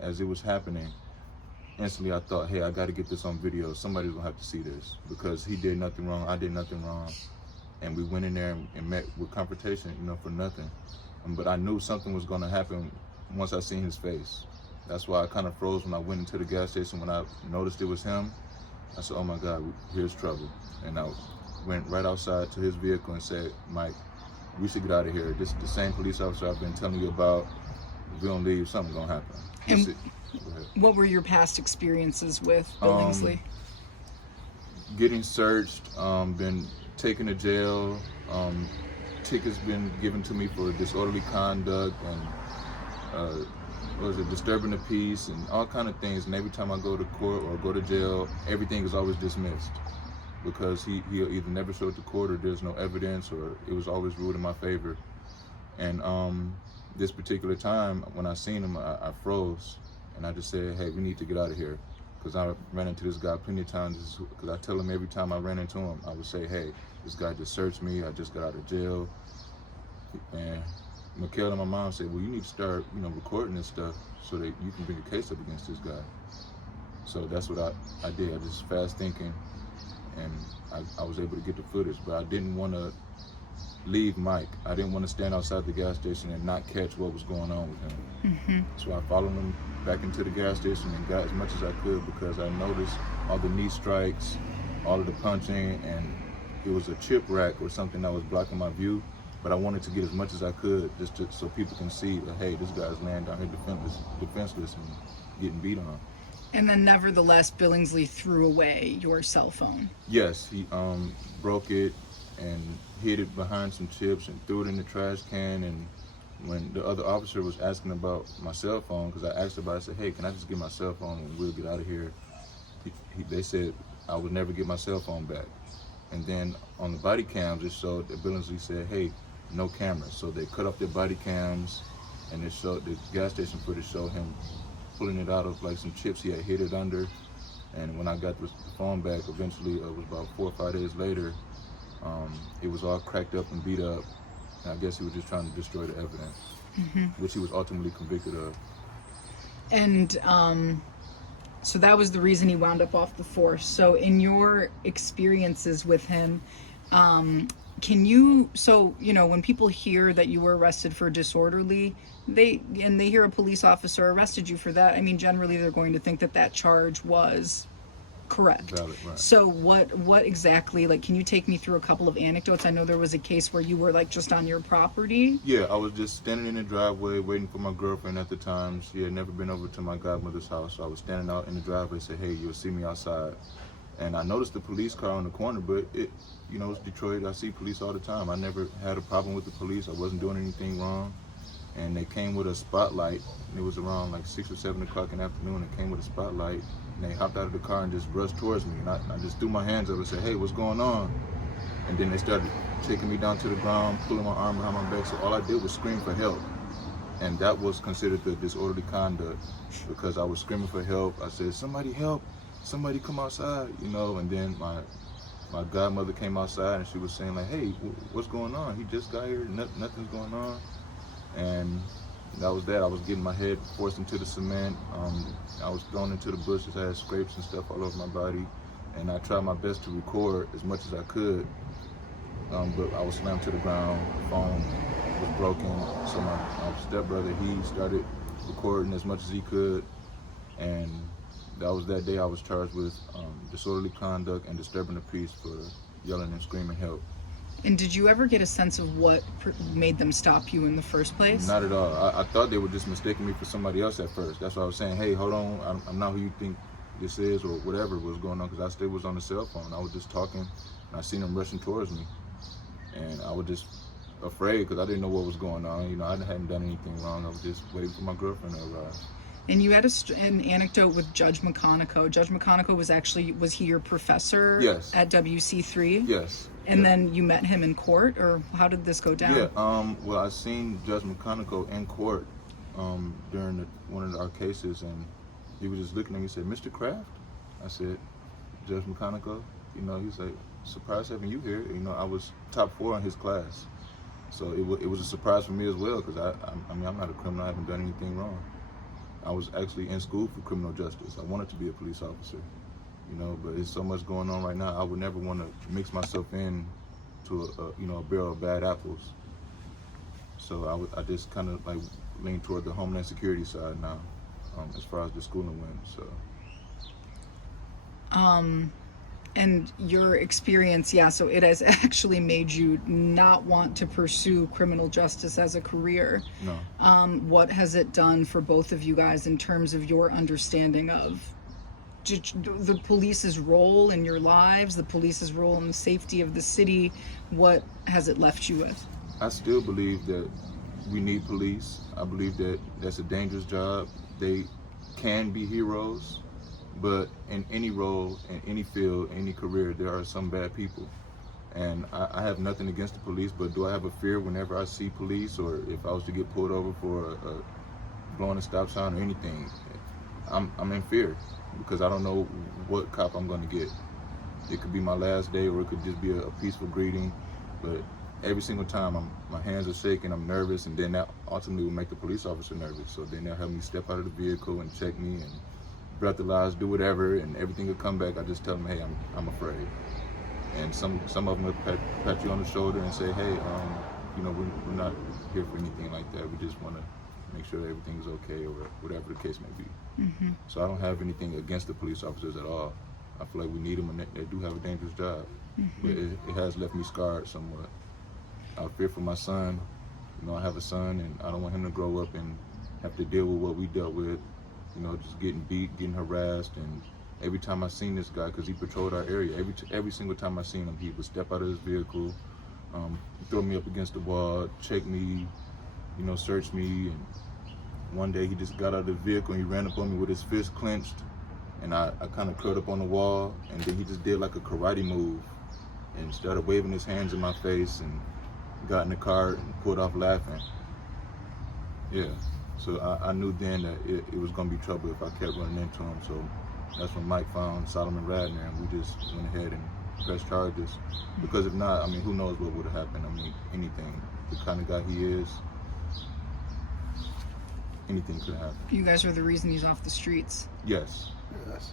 as it was happening, instantly I thought, hey, I got to get this on video. Somebody's gonna have to see this, because he did nothing wrong, I did nothing wrong, and we went in there and met with confrontation, you know, for nothing. But I knew something was gonna happen once I seen his face. That's why I kind of froze when I went into the gas station. When I noticed it was him, I said, oh my God, here's trouble. And I went right outside to his vehicle and said, Mike, we should get out of here. This is the same police officer I've been telling you about. If we don't leave, something's gonna happen. And what were your past experiences with Billingslea? Getting searched, been taken to jail, tickets been given to me for disorderly conduct and disturbing the peace and all kind of things. And every time I go to court or go to jail, everything is always dismissed, because he'll either never show up to court, or there's no evidence, or it was always ruled in my favor. And this particular time, when I seen him, I froze, and I just said, hey, we need to get out of here, because I ran into this guy plenty of times. Because I tell him every time I ran into him, I would say, hey, this guy just searched me, I just got out of jail. And Mcconnell and my mom said, well, you need to start, you know, recording this stuff so that you can bring a case up against this guy. So that's what I did. I just fast thinking, and I was able to get the footage, but I didn't want to leave Mike. I didn't want to stand outside the gas station and not catch what was going on with him. So I followed him back into the gas station and got as much as I could, because I noticed all the knee strikes, all of the punching, and it was a chip rack or something that was blocking my view. But I wanted to get as much as I could, just so people can see that, hey, this guy's laying down here defenseless and getting beat on. And then nevertheless, Billingslea threw away your cell phone. Yes, he broke it and hid it behind some chips and threw it in the trash can. And when the other officer was asking about my cell phone, because I asked about it, I said, hey, can I just get my cell phone and we'll get out of here? They said I would never get my cell phone back. And then on the body cams, it showed that Billingslea said, hey, no cameras. So they cut off their body cams, and it showed the gas station footage showed him pulling it out of like some chips he had hid it under. And when I got the phone back, eventually, it was about 4 or 5 days later, it was all cracked up and beat up. And I guess he was just trying to destroy the evidence, which he was ultimately convicted of. And so that was the reason he wound up off the force. So in your experiences with him, can you, so, you know, when people hear that you were arrested for disorderly, they hear a police officer arrested you for that, I mean, generally they're going to think that that charge was correct. Valid, right. So what exactly, like, can you take me through a couple of anecdotes? I know there was a case where you were like just on your property. Yeah, I was just standing in the driveway waiting for my girlfriend at the time. She had never been over to my godmother's house, so I was standing out in the driveway and said, hey, you'll see me outside. And I noticed the police car on the corner, but it, you know, it's Detroit. I see police all the time. I never had a problem with the police. I wasn't doing anything wrong. And they came with a spotlight. It was around like 6 or 7 o'clock in the afternoon. They came with a spotlight, and they hopped out of the car and just rushed towards me. And I just threw my hands up and said, hey, what's going on? And then they started taking me down to the ground, pulling my arm behind my back. So all I did was scream for help. And that was considered the disorderly conduct, because I was screaming for help. I said, somebody help. Somebody come outside, you know. And then my godmother came outside, and she was saying like, hey, what's going on? He just got here, nothing's going on. And that was that. I was getting my head forced into the cement. I was thrown into the bushes. I had scrapes and stuff all over my body, and I tried my best to record as much as I could, but I was slammed to the ground. The phone was broken, so my stepbrother, he started recording as much as he could, and that was that day I was charged with disorderly conduct and disturbing the peace for yelling and screaming help. And did you ever get a sense of what made them stop you in the first place? Not at all. I thought they were just mistaking me for somebody else at first. That's why I was saying, hey, hold on, I'm not who you think this is, or whatever was going on, because I still was on the cell phone. I was just talking, and I seen them rushing towards me. And I was just afraid, because I didn't know what was going on. You know, I hadn't done anything wrong. I was just waiting for my girlfriend to arrive. And you had an anecdote with Judge Mcconnell. Judge Mcconnell was he your professor? Yes. At WC3? Yes. And yes. then you met him in court, or how did this go down? Yeah, well, I seen Judge Mcconnell in court during one of our cases, and he was just looking at me and said, Mr. Craft? I said, Judge Mcconnell? You know, he's like, surprised having you here. You know, I was top 4 in his class. So it was a surprise for me as well, because I mean, I'm not a criminal. I haven't done anything wrong. I was actually in school for criminal justice. I wanted to be a police officer, you know, but there's so much going on right now. I would never want to mix myself in to a barrel of bad apples. So I just kind of like lean toward the Homeland Security side now, as far as the schooling went. So. And your experience, yeah, so it has actually made you not want to pursue criminal justice as a career. No. What has it done for both of you guys in terms of your understanding of the police's role in your lives, the police's role in the safety of the city? What has it left you with? I still believe that we need police. I believe that that's a dangerous job. They can be heroes. But in any role, in any field, any career, there are some bad people. And I have nothing against the police, but do I have a fear whenever I see police, or if I was to get pulled over for blowing a stop sign or anything? I'm in fear because I don't know what cop I'm going to get. It could be my last day, or it could just be a peaceful greeting. But every single time, my hands are shaking, I'm nervous, and then that ultimately will make the police officer nervous. So then they'll have me step out of the vehicle and check me and breathalyze, do whatever, and everything will come back. I just tell them, hey, I'm afraid. And some of them will pat you on the shoulder and say, hey, you know, we're not here for anything like that. We just want to make sure that everything's okay, or whatever the case may be. Mm-hmm. So I don't have anything against the police officers at all. I feel like we need them, and they do have a dangerous job. Mm-hmm. But it has left me scarred somewhat. I fear for my son. You know, I have a son, and I don't want him to grow up and have to deal with what we dealt with. You know, just getting beat, getting harassed, and every time I seen this guy, because he patrolled our area, every single time I seen him, he would step out of his vehicle, throw me up against the wall, check me, you know, search me. And one day he just got out of the vehicle and he ran up on me with his fist clenched, and I kind of curled up on the wall, and then he just did like a karate move and started waving his hands in my face and got in the car and pulled off laughing. Yeah. So I knew then that it was going to be trouble if I kept running into him. So that's when Mike found Solomon Radner, and we just went ahead and pressed charges. Because if not, I mean, who knows what would have happened. I mean, anything. The kind of guy he is, anything could happen. You guys are the reason he's off the streets. Yes. Yes.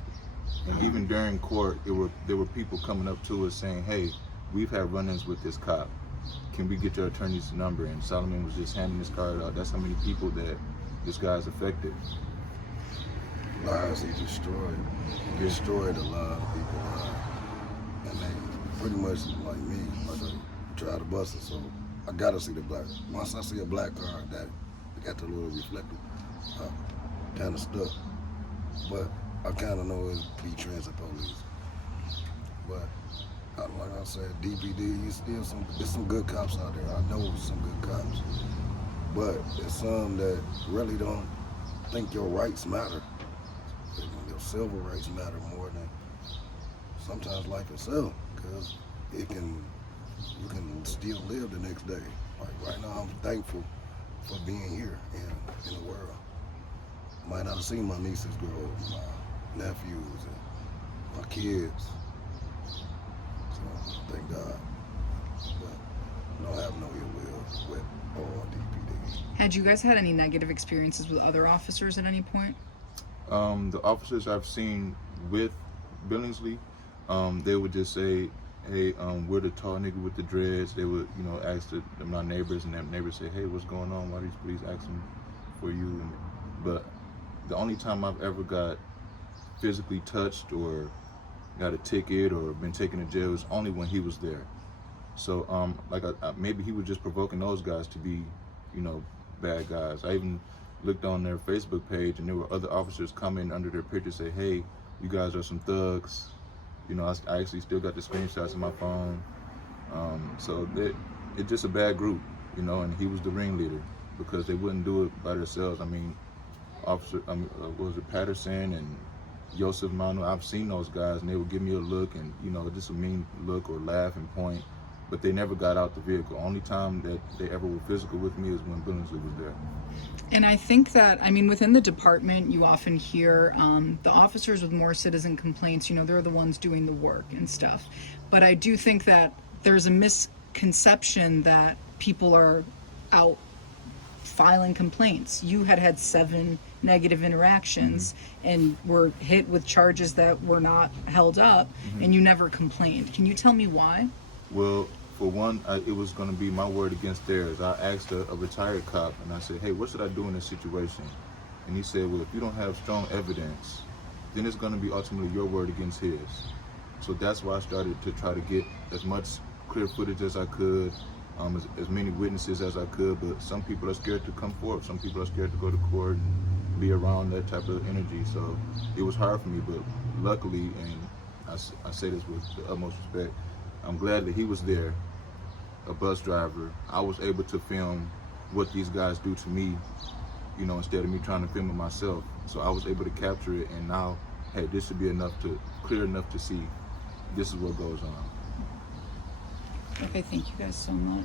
And even during court, there were people coming up to us saying, hey, we've had run-ins with this cop. Can we get your attorney's number? And Solomon was just handing his card out. That's how many people that this guy's affected. Lives he destroyed. He destroyed a lot of people. And they pretty much like me, like I try to bust it. So I gotta see the black. Once I see a black car that got the little reflector, kind of stuck. But I kind of know it's be transit police. But like I said, DPD, there's some good cops out there. I know some good cops. But there's some that really don't think your rights matter. Your civil rights matter more than sometimes life itself, because you can still live the next day. Like right now, I'm thankful for being here in the world. Might not have seen my nieces grow up, my nephews, and my kids. So thank God. But I don't have no ill will with all DPD. Had you guys had any negative experiences with other officers at any point? The officers I've seen with Billingslea, they would just say, hey, we're the tall nigga with the dreads. They would, you know, ask my neighbors, and their neighbors say, hey, what's going on? Why these police asking for you? But the only time I've ever got physically touched or got a ticket or been taken to jail was only when he was there. So, maybe he was just provoking those guys to be, you know, bad guys. I even looked on their Facebook page, and there were other officers coming under their picture say, hey, you guys are some thugs. You know, I actually still got the screenshots in my phone. So it's just a bad group, you know, and he was the ringleader because they wouldn't do it by themselves. I mean, was it Patterson and Joseph Manu? I've seen those guys, and they would give me a look, and, you know, just a mean look or laugh and point. But they never got out the vehicle. Only time that they ever were physical with me is when Billingsley was there. And I think that, I mean, within the department, you often hear the officers with more citizen complaints, you know, they're the ones doing the work and stuff. But I do think that there's a misconception that people are out filing complaints. You had 7 negative interactions and were hit with charges that were not held up, and you never complained. Can you tell me why? Well, for one, it was going to be my word against theirs. I asked a retired cop, and I said, hey, what should I do in this situation? And he said, well, if you don't have strong evidence, then it's going to be ultimately your word against his. So that's why I started to try to get as much clear footage as I could, as many witnesses as I could. But some people are scared to come forward. Some people are scared to go to court and be around that type of energy. So it was hard for me, but luckily, and I say this with the utmost respect, I'm glad that he was there, a bus driver. I was able to film what these guys do to me, you know, instead of me trying to film it myself. So I was able to capture it, and now, hey, this should be clear enough to see this is what goes on. Okay, thank you guys so much.